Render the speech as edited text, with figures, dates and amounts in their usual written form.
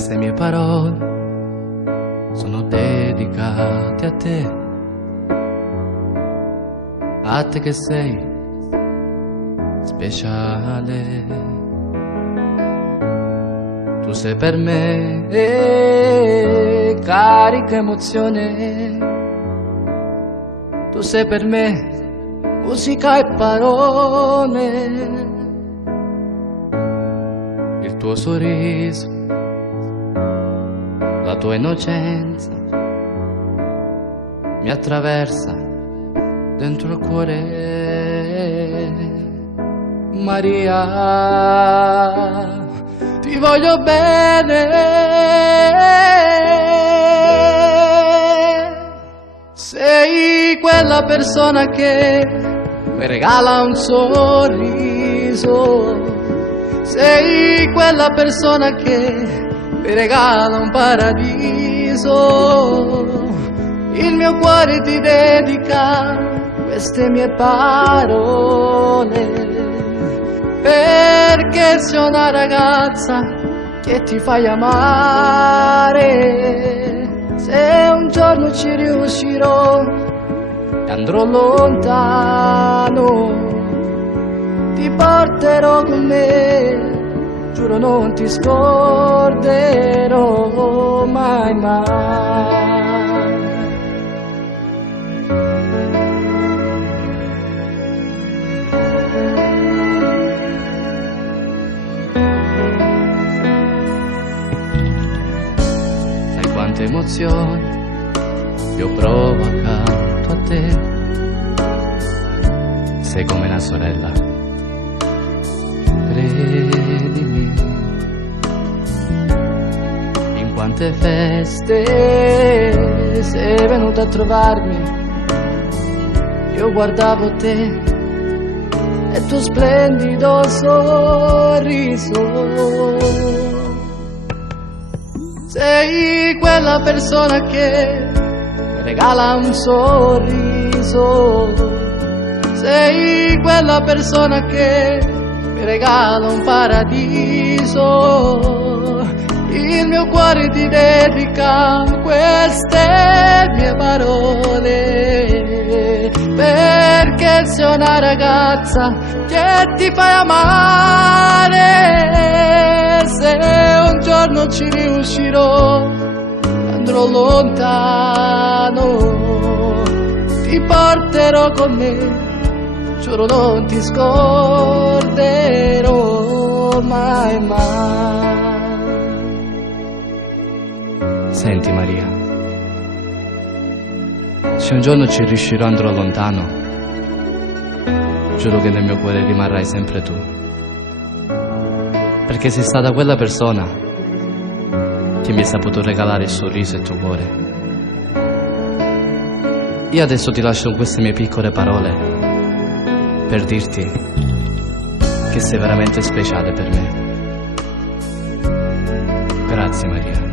Queste mie parole sono dedicate a te che sei speciale. Tu sei per me carica emozione, tu sei per me musica e parole, il tuo sorriso, la tua innocenza mi attraversa dentro il cuore. Maria, ti voglio bene, sei quella persona che mi regala un sorriso, sei quella persona che mi regala un paradiso. Il mio cuore ti dedica queste mie parole, perché sei una ragazza che ti fai amare. Se un giorno ci riuscirò e andrò lontano, ti porterò con me, giuro non ti scorderò mai mai. Sai quante emozioni io provo accanto a te, sei come una sorella, credimi. In quante feste sei venuta a trovarmi, io guardavo te e tuo splendido sorriso. Sei quella persona che mi regala un sorriso, sei quella persona che mi regala un paradiso. Il mio cuore ti dedica queste mie parole, perché sei una ragazza che ti fai amare. Se un giorno ci riuscirò, andrò lontano, ti porterò con me, giuro non ti scorderò mai mai. Senti Maria, se un giorno ci riuscirò andrò lontano, giuro che nel mio cuore rimarrai sempre tu, perché sei stata quella persona che mi ha saputo regalare il sorriso e il tuo cuore. Io adesso ti lascio con queste mie piccole parole per dirti che sei veramente speciale per me. Grazie Maria.